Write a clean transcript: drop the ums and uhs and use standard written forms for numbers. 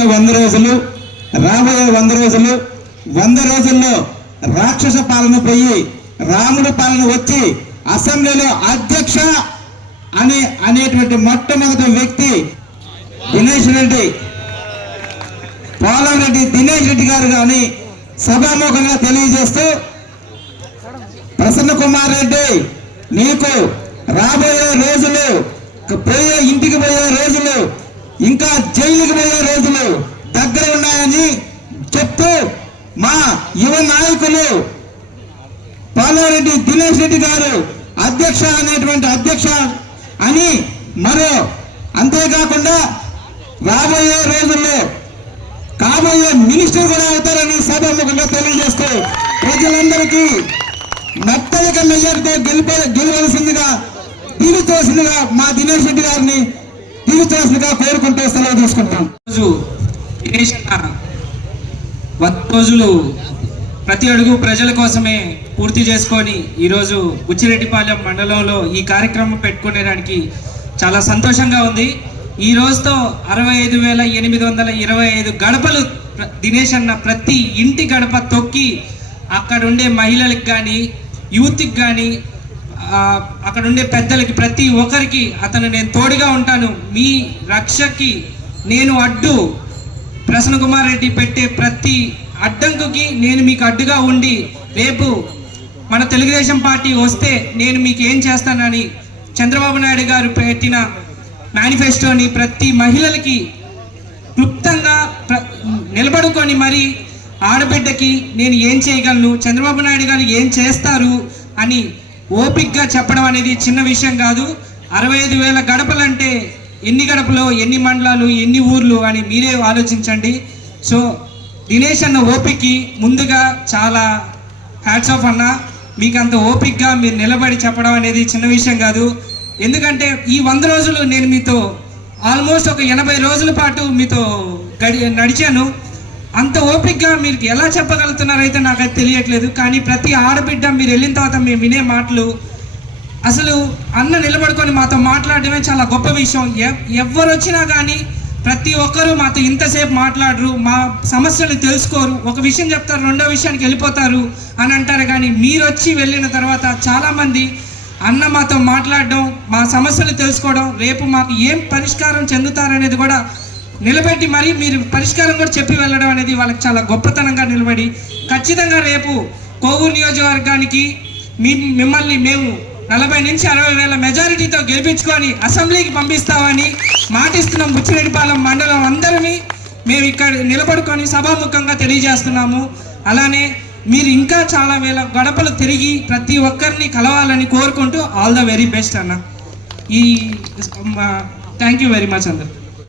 వచ్చిన 100 రోజులు, రాబోయే 100 రోజులు, 100 రోజుల్లో రాక్షస పాలన పోయి రాముడి పాలన వచ్చి అసెంబ్లీలో అధ్యక్ష అనేటువంటి మొట్టమొదటి వ్యక్తి పోలంరెడ్డి దినేష్ రెడ్డి గారు అని సభాముఖంగా తెలియజేస్తూ, ప్రసన్న కుమార్ రెడ్డి నీకు రాబోయే రోజులు, ఇంటికి పోయే రోజులు, ఇంకా జైలుకి పోయే రోజులు దగ్గర ఉన్నాయని చెప్తూ, మా యువ నాయకులు పోలంరెడ్డి దినేష్ రెడ్డి గారు అధ్యక్ష అనేటువంటి అధ్యక్ష అని మరో అంతేకాకుండా రాబోయే రోజుల్లో కాబోయే మినిస్టర్ కూడా అవుతారని సభాముఖంగా తెలియజేస్తూ ప్రజలందరికీ నత్తలిక మెజార్టీతో గెలవలసిందిగా దీవించవలసిందిగా మా దినేష్ రెడ్డి గారిని దీవించవలసిందిగా కోరుకుంటూ సెలవు తీసుకుంటాం. 100 రోజులు ప్రతి అడుగు ప్రజల కోసమే పూర్తి చేసుకొని ఈరోజు బుచ్చిరెడ్డిపాలెం మండలంలో ఈ కార్యక్రమం పెట్టుకునేదానికి చాలా సంతోషంగా ఉంది. ఈ రోజుతో 65,825 గడపలు దినేష్ అన్న ప్రతి ఇంటి గడప తొక్కి అక్కడ ఉండే మహిళలకు కానీ, యూత్కి కానీ, అక్కడ ఉండే పెద్దలకి ప్రతి ఒక్కరికి నేను తోడుగా ఉంటాను, మీ రక్షకి నేను అడ్డు, ప్రసన్న కుమార్ రెడ్డి పెట్టే ప్రతి అడ్డంకుకి నేను మీకు అడ్డుగా ఉండి రేపు మన తెలుగుదేశం పార్టీ వస్తే నేను మీకు ఏం చేస్తానని చంద్రబాబు నాయుడు గారు పెట్టిన మేనిఫెస్టోని ప్రతి మహిళలకి క్లుప్తంగా నిలబడుకొని మరి ఆడబిడ్డకి నేను ఏం చేయగలను, చంద్రబాబు నాయుడు గారు ఏం చేస్తారు అని ఓపిక్గా చెప్పడం అనేది చిన్న విషయం కాదు. 65,000 గడపలంటే ఎన్ని గడపలు, ఎన్ని మండలాలు, ఎన్ని ఊర్లు అని మీరే ఆలోచించండి. సో దినేష్ అన్న ఓపిక్కి ముందుగా చాలా హ్యాట్స్ ఆఫ్ అన్న. మీకు అంత ఓపిక్గా మీరు నిలబడి చెప్పడం అనేది చిన్న విషయం కాదు. ఎందుకంటే ఈ 100 రోజులు నేను మీతో ఆల్మోస్ట్ ఒక 80 రోజుల పాటు మీతో నడిచాను. అంత ఓపిక్గా మీరు ఎలా చెప్పగలుగుతున్నారైతే నాకైతే తెలియట్లేదు. కానీ ప్రతి ఆడబిడ్డ మీరు వెళ్ళిన తర్వాత మేము వినే మాటలు, అసలు అన్న నిలబడుకొని మాతో మాట్లాడడమే చాలా గొప్ప విషయం. ఎవరు వచ్చినా కానీ ప్రతి ఒక్కరూ మాతో ఇంతసేపు మాట్లాడరు, మా సమస్యలు తెలుసుకోరు, ఒక విషయం చెప్తారు, రెండో విషయానికి వెళ్ళిపోతారు అని అంటారు. కానీ మీరు వచ్చి వెళ్ళిన తర్వాత చాలామంది అన్న మాతో మాట్లాడడం, మా సమస్యలు తెలుసుకోవడం, రేపు మాకు ఏం పరిష్కారం చెందుతారనేది కూడా నిలబెట్టి మరి మీరు పరిష్కారం కూడా చెప్పి వెళ్ళడం అనేది వాళ్ళకి చాలా గొప్పతనంగా నిలబడి ఖచ్చితంగా రేపు కోవూరు నియోజకవర్గానికి మిమ్మల్ని మేము 40 నుంచి 60,000 మెజారిటీతో గెలిపించుకొని అసెంబ్లీకి పంపిస్తామని మాటిస్తున్నాం. బుచ్చిరెడ్డిపాలెం మండలం అందరినీ మేము ఇక్కడ నిలబడుకొని సభాముఖంగా తెలియజేస్తున్నాము. అలానే మీరు ఇంకా చాలా వేల గడపలు తిరిగి ప్రతి ఒక్కరిని కలవాలని కోరుకుంటూ ఆల్ ద వెరీ బెస్ట్ అన్న. థ్యాంక్ యూ వెరీ మచ్ అందరు.